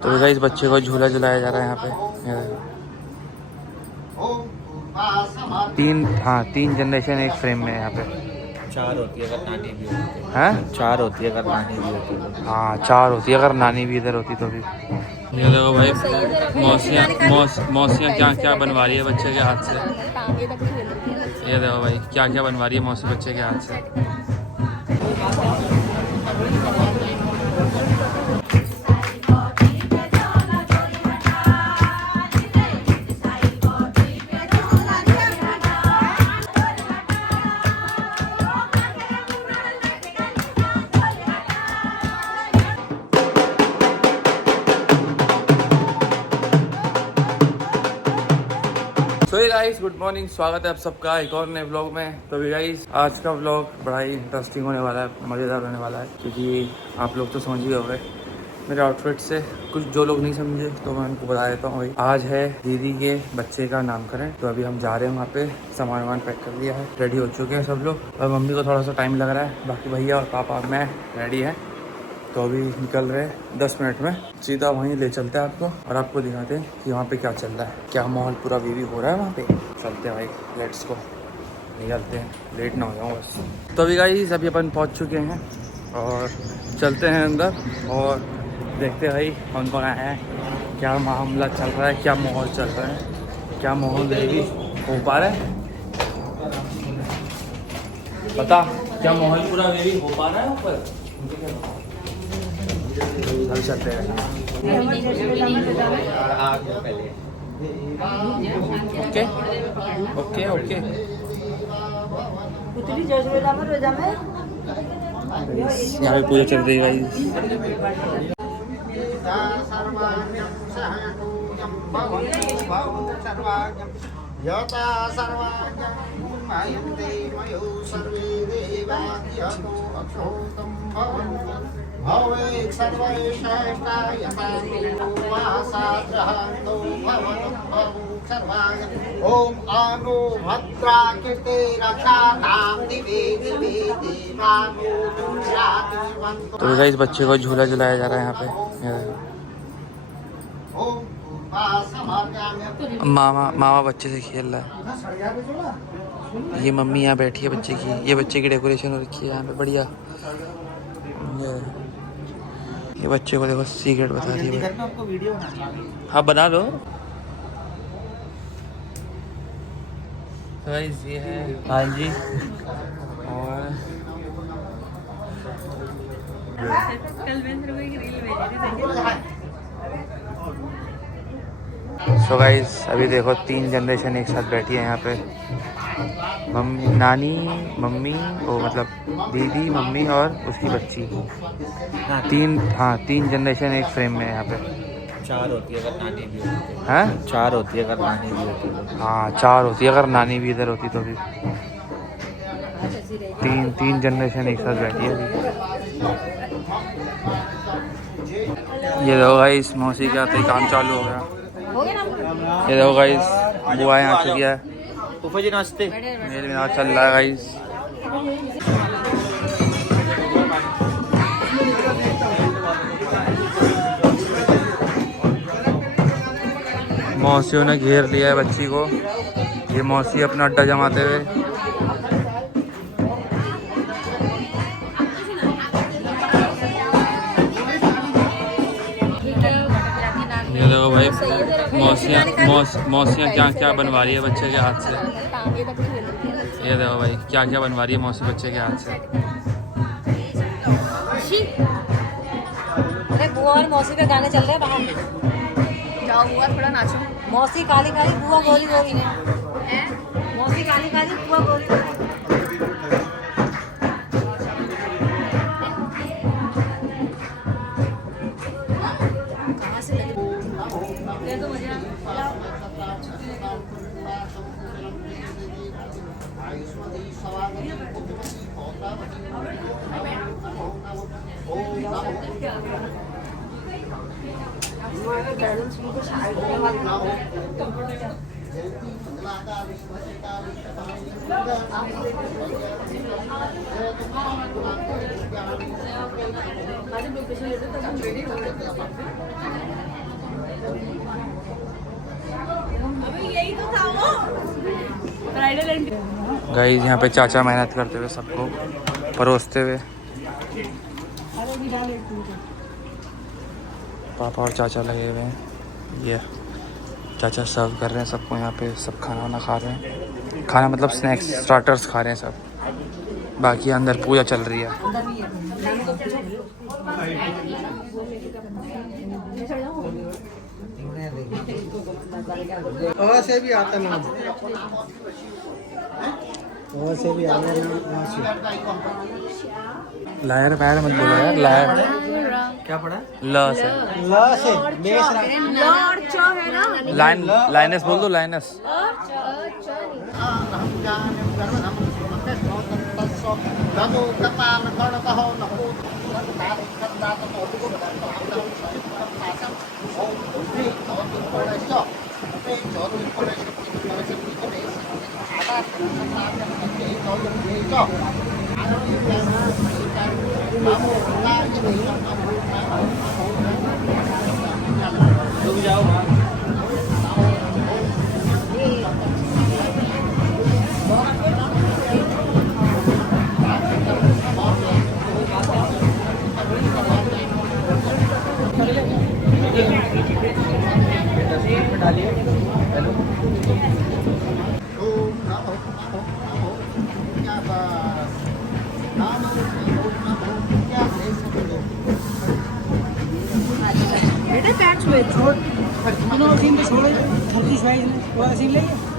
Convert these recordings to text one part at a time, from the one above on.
तो गाइस बच्चे को झूला झुलाया जा रहा है यहाँ पे। तीन जनरेशन एक फ्रेम में यहाँ पे। 4 होती है अगर नानी भी होती है। हैं? 4 होती है अगर नानी भी होती है। हाँ 4 होती है अगर नानी भी इधर होती तो भी। ये देखो भाई मौसियाँ क्या क्या बनवा रही है बच्चे के हाथ से। ये देखो भाई क्या क्या बनवा रही है मौसी बच्चे के हाथ से। तो गाइस गुड मॉर्निंग, स्वागत है आप सबका एक और नए व्लॉग में। तो भी गाइस आज का व्लॉग बड़ा ही इंटरेस्टिंग होने वाला है, मज़ेदार होने वाला है, क्योंकि आप लोग तो समझ ही गए मेरे आउटफिट से। कुछ जो लोग नहीं समझे तो मैं उनको बता देता हूँ। आज है दीदी के बच्चे का नामकरण, तो अभी हम जा रहे हैं वहाँ पे। सामान वामान पैक कर लिया है, रेडी हो चुके हैं सब लोग। और मम्मी को थोड़ा सा टाइम लग रहा है, बाकी भैया और पापा मैं रेडी हैं। तो अभी निकल रहे हैं 10 मिनट में, सीधा वहीं ले चलते हैं आपको और आपको दिखाते हैं कि वहाँ पे क्या चल रहा है, क्या माहौल पूरा वीवी हो रहा है वहाँ पे। चलते हैं भाई, लेट्स को, निकलते हैं, लेट ना हो जाऊँ बस। तो अभी गाइस अभी अपन पहुँच चुके हैं और चलते हैं अंदर और देखते हैं भाई कौन कौन आया है, क्या मामला चल रहा है, क्या माहौल चल रहा है, क्या माहौल वीवी हो पा रहा है। बता क्या माहौल पूरा वीवी हो पा रहा है ऊपर। चलते हैं। Okay okay okay. यहाँ पे पूजा चल रही है भाई। ओम आनो भद्रा कीर्ति रक्षाताम दिवे दिवे देवानो दुर्याति। तो गाइस बच्चे को झूला झुलाया जा रहा है यहाँ पे। मामा बच्चे से खेल रहा है। ये मम्मी यहाँ बैठी है बच्चे की, ये बच्चे की डेकोरेशन हो रखी है यहाँ पे बढ़िया। ये बच्चे को देखो सीक्रेट बता रही है। हाँ बना लो। गाइस ये है हाँ जी। और सो गाइस अभी देखो 3 जनरेशन एक साथ बैठी है यहाँ पे। मम्मी, नानी, मम्मी, वो मतलब दीदी, मम्मी और उसकी बच्ची। 3 जनरेशन एक फ्रेम में यहाँ पे। 4 होती है अगर नानी भी होती है। हैं? 4 होती है अगर नानी भी होती है। हाँ 4 होती है अगर नानी भी इधर होती तो भी। 3 जनरेशन एक साथ बैठी है अभी। ये देखो गाइस मौसी के आते ही काम चालू हो गया। ये देखो गाइस बुआ यहाँ आ चुकी है। फूफा जी नमस्ते। मेरे में चल रहा है गाइस। मौसियों ने घेर लिया है बच्ची को। ये मौसी अपना अड्डा जमाते हुए। ये देखो भाई मौसियाँ क्या क्या बनवा रही है बच्चे के हाथ से। ये देखो भाई क्या क्या बनवा रही है मौसी बच्चे के हाथ से। अरे बुआ और मौसी के गाने चल रहे हैं बाहर। जाओ बुआ थोड़ा नाचो। मौसी काली काली बुआ गोरी गोरी है। मौसी काली काली बुआ गोरी गोरी। गाइस यहाँ पे चाचा मेहनत करते हुए सबको परोसते हुए, पापा और चाचा लगे हुए हैं। ये चाचा सर्व कर रहे हैं सबको, यहाँ पे सब खाना वाना खा रहे हैं। खाना मतलब स्नैक्स स्टार्टर्स खा रहे हैं सब। बाकी अंदर पूजा चल रही है। से भी आता नाम, से भी आया नाम। लायर वायर मत बोलो यार, लायर क्या पढ़ा? ल से लाइन, लाइनस बोल दो, लाइनस।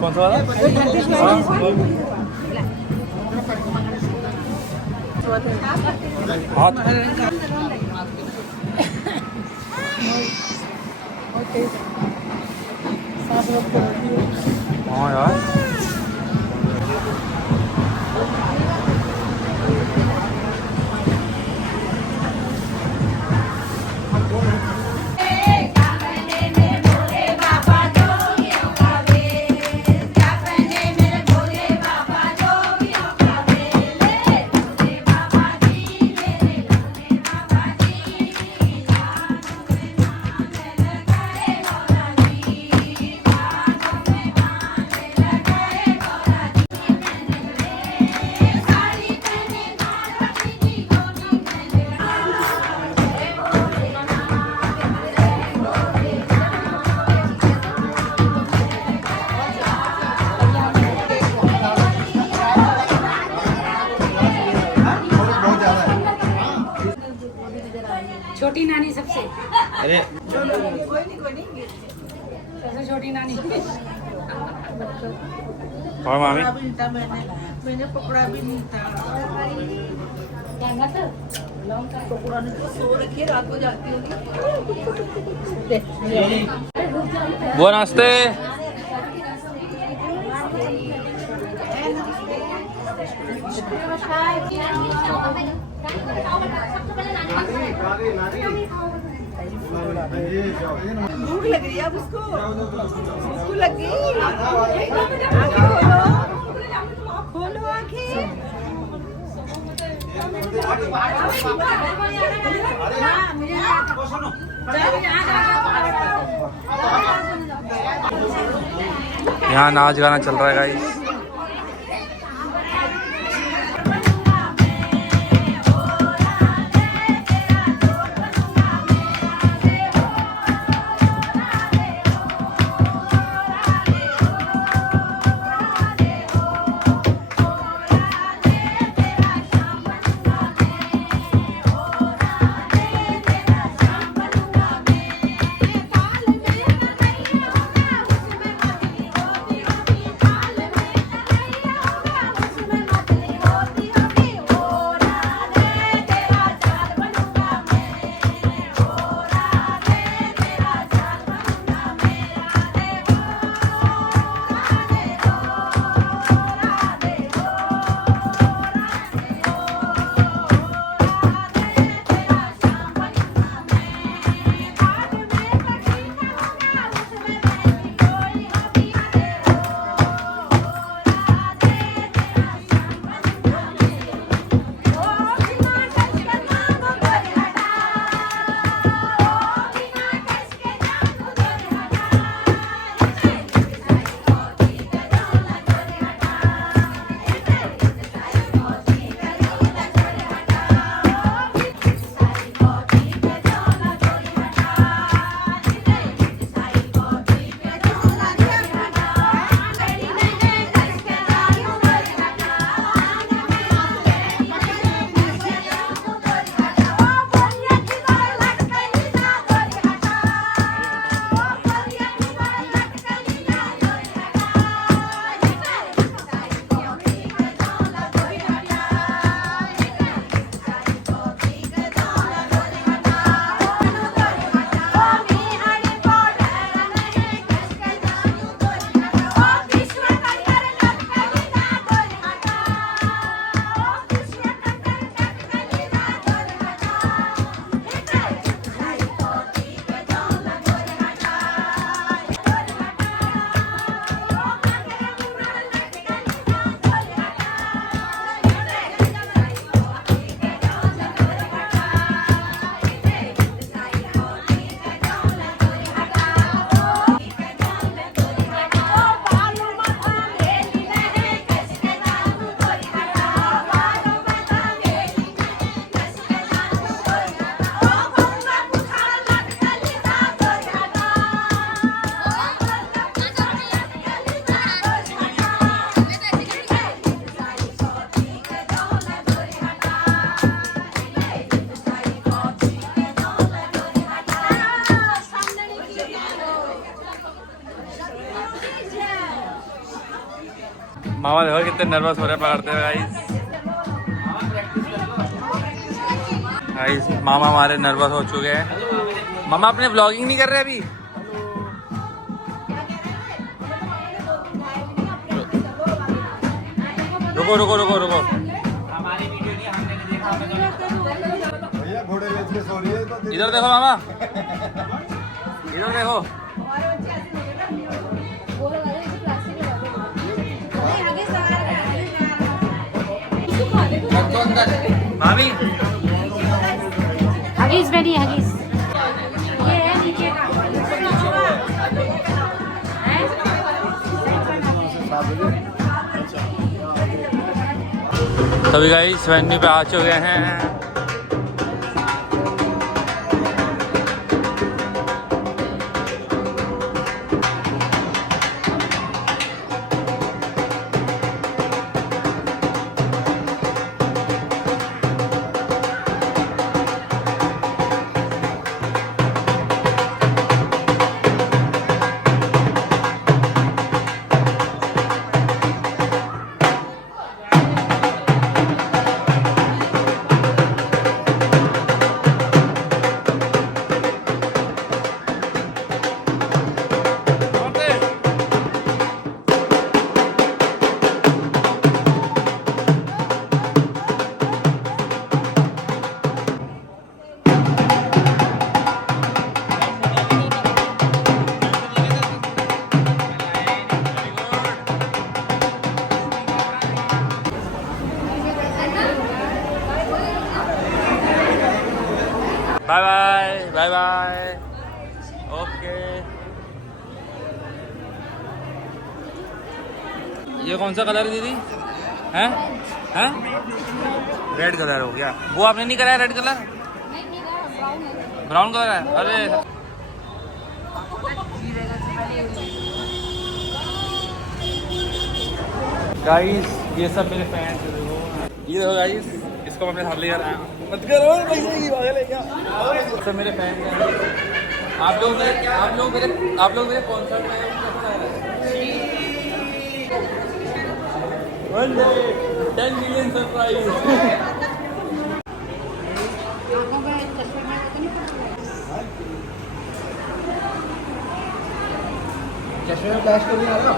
कौन सा वाला? हाथ हाँ यार, छोटी नानी सबसे, अरे सबसे छोटी नानी। और मामी मैंने पकड़ा भी नहीं था। पकड़ा नहीं तो सो रखी, रात को जाती होगी। वो नाश्ते भूख लग रही है अब उसको लगी। खोलो आँखें। यहाँ नाच गाना चल रहा है गाइस। मामा देखो कितने नर्वस हो रहे हैं पकड़ते हुए गाइस। मामा हमारे नर्वस हो चुके हैं। मामा अपने व्लॉगिंग नहीं कर रहे अभी? रुको रुको रुको रुको। इधर देखो मामा, इधर देखो। मामी हगीज में नहीं, हगीज ये है नीचे का। सभी गाइस वेन्यू पे आ चुके हैं। Bye bye bye bye. Okay, ये कौन सा कलर है दीदी? हैं हैं रेड कलर हो गया। वो आपने नहीं कराया रेड कलर? ब्राउन कलर है। अरे गाइस ये सब मेरे फैंस हैं। ये देखो गाइस, इसको मैं अपने साथ ले जा रहा हूँ। मत करो पैसे की बात है क्या? सब मेरे फैंस हैं। आप लोग मेरे कॉन्सर्ट में वन डे 10 मिलियन सरप्राइज। चश्मे में फ्लैश तो नहीं आ रहा?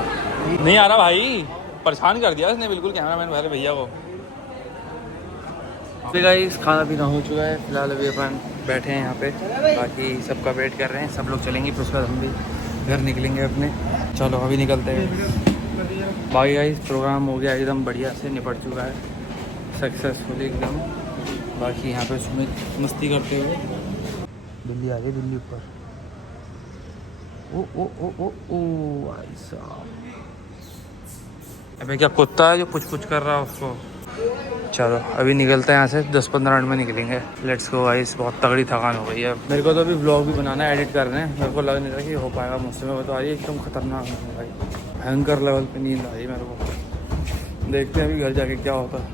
नहीं आ रहा भाई, परेशान कर दिया इसने बिल्कुल कैमरामैन वाले भैया को। तो गाइस खाना पीना हो चुका है, फिलहाल अभी अपन बैठे हैं यहाँ पे, बाकी सबका वेट कर रहे हैं। सब लोग चलेंगे फिर उसके बाद हम भी घर निकलेंगे अपने। चलो अभी निकलते हैं। बाकी गाइस प्रोग्राम हो गया एकदम बढ़िया से, निपट चुका है सक्सेसफुली एकदम। बाकी यहाँ पे सुमित मस्ती करते हुए, बिल्ली आ गई बिल्ली ऊपर। ओ ओ ओ ओ ओ भाई साहब, अबे क्या कुत्ता है जो पुछ पुछ कर रहा है उसको। चलो अभी निकलते हैं यहाँ से, 10-15 मिनट में निकलेंगे। लेट्स गो गाइस, बहुत तगड़ी थकान हो गई है मेरे को। तो अभी व्लॉग भी बनाना है, एडिट करना है। मेरे को लग नहीं रहा कि हो पाएगा मुझसे। मैं बता रही एकदम खतरनाक है भाई, भयंकर लेवल पे नींद आ रही मेरे को। देखते हैं अभी घर जाके क्या होता है।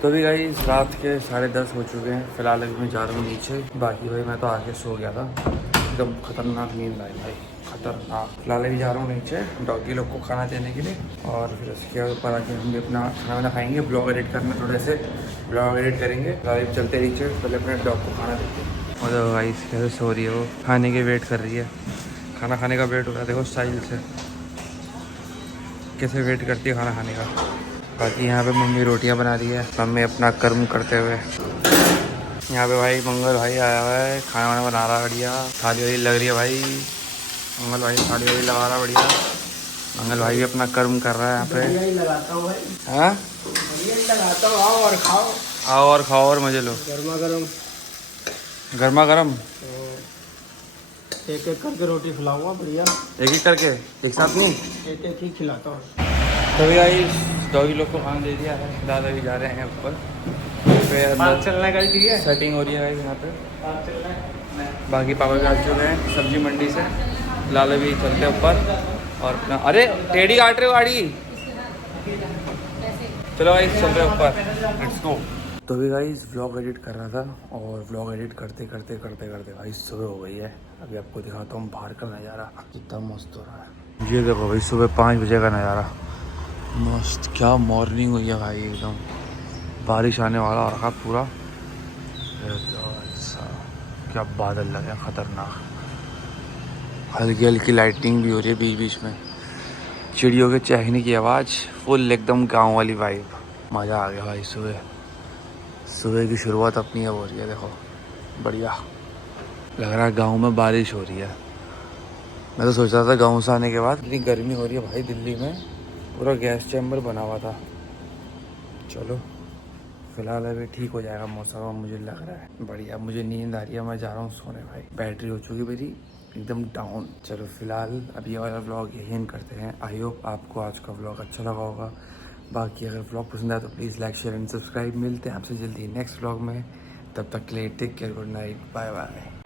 तो भी गाइस रात के 10:30 हो चुके हैं। फिलहाल अभी मैं जा रहा हूँ नीचे। बाकी भाई मैं तो आके सो गया था, एकदम खतरनाक नींद आई भाई, खतरनाक। फिलहाल अभी जा रहा हूँ नीचे डॉगी लोग को खाना देने के लिए, और फिर उसके ऊपर आके हम भी अपना खाना वाना खाएंगे। ब्लॉग एडिट करना, थोड़े से ब्लॉग एडिट करेंगे। फिलहाल चलते नीचे, पहले अपने डॉग को खाना देते हैं। और देखो गाइस कैसे सो रही है वो, खाने की वेट कर रही है। खाना खाने का वेट हो रहा है, देखो स्टाइल से कैसे वेट करती है खाना खाने का। बाकी यहाँ पे मम्मी रोटियाँ बना रही है, मम्मी अपना कर्म करते हुए। यहाँ पे भाई मंगल भाई आया हुआ है, खाना वाना बना रहा है बढ़िया। थाली वाली लग रही है भाई, मंगल भाई थाली वाली लगा रहा है बढ़िया। मंगल भाई भी अपना कर्म कर रहा है यहाँ पे। बढ़िया ही लगाता हूँ भाई, हाँ बढ़िया ही लगाता हूँ। आओ और खाओ, आओ और खाओ और मजे लो। गर्मा गर्म। गर्मा गर्म एक एक करके रोटी खिलाऊंगा, बढ़िया एक एक करके, एक साथ नहीं। एक एक ही खिलाता हूँ। तभी गाइस डॉगी लोग को खाना दे दिया है, फिलहाल अभी जा रहे हैं ऊपर पे, अंदर चलना का ठीक है, सेटिंग हो रही है गाइस यहाँ पे। चलना है। बाकी पापा भी आ चुके हैं सब्जी मंडी से, फिलहाल अभी चलते हैं ऊपर और अपना, अरे टेढ़ी काट रहे हो गाड़ी। चलो गाइस चल रहे हैं ऊपर, लेट्स गो। तो भी गाइस व्लॉग एडिट कर रहा था और व्लॉग एडिट करते करते गाइस सुबह हो गई है। अभी आपको दिखाता हूँ बाहर का नज़ारा कितना मस्त हो रहा है। ये देखो भाई सुबह 5 बजे का नज़ारा, मस्त क्या मॉर्निंग हुई है भाई, एकदम बारिश आने वाला हो रखा पूरा। क्या बादल लगे खतरनाक, हल्की हल्की लाइटिंग भी हो रही है बीच बीच में, चिड़ियों के चहकने की आवाज़, फुल एकदम गांव वाली वाइब। मज़ा आ गया भाई, सुबह की शुरुआत अपनी अब हो रही है। देखो बढ़िया लग रहा है, गांव में बारिश हो रही है। मैं तो सोच रहा था गांव से आने के बाद इतनी गर्मी हो रही है भाई, दिल्ली में पूरा गैस चैम्बर बना हुआ था। चलो फिलहाल अभी ठीक हो जाएगा मौसम, मुझे लग रहा है बढ़िया। मुझे नींद आ रही है, मैं जा रहा हूँ सोने भाई, बैटरी हो चुकी मेरी एकदम डाउन। चलो फिलहाल अभी वाला व्लॉग यही एंड करते हैं। आई होप आपको आज का व्लॉग अच्छा लगा होगा। बाकी अगर व्लॉग पसंद आया तो please like share and subscribe. मिलते हैं आपसे जल्दी नेक्स्ट व्लॉग में, तब तक के लिए take care, good night, bye bye.